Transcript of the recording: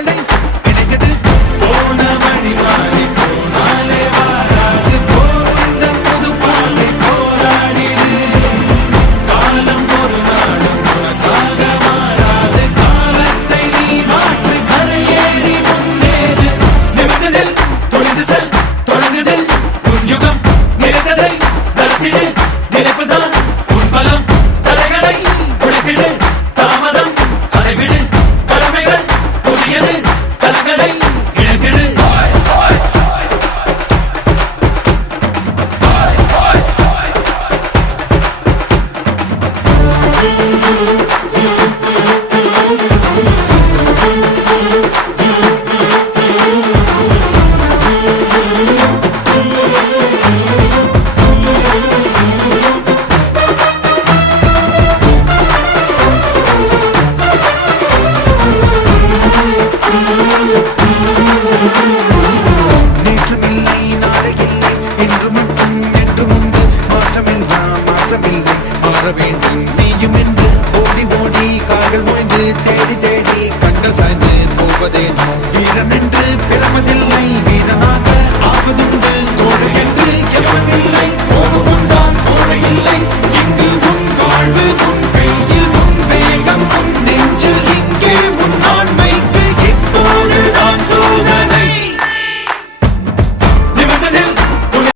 தடைகளை இணைத்தது போன வழி மாறி போனாலே வாராது போந்த புது பாதை போராடிடு காலம் ஒரு நாளும் உனக்காக மாறாது காலத்தை நீ மாற்றி கரையேறி முன்னேறு நிமிடத்தில் துணிந்து செல் தொடங்குது உன் யுகம் நினைத்ததை நடத்திடு நினைப்புதான் உன் பலம் தடைகளை உடைத்திடு தாமதம் அதை விடு கடமைகள் புதியது கலங்களை இணைத்திடு நேற்றுமில்லை நாளை இல்லை என்று மட்டும் என்று முன்பு மாற்றமில்லை மாற வேண்டும் நீயும் என்று ஓடி ஓடி கால்கள் ஓய்ந்து தேடி தேடி கண்கள் சாய்ந்து போவதேனோ வீரன் என்று பிறப்பதில்லை வீரனாக ஆவதுண்டு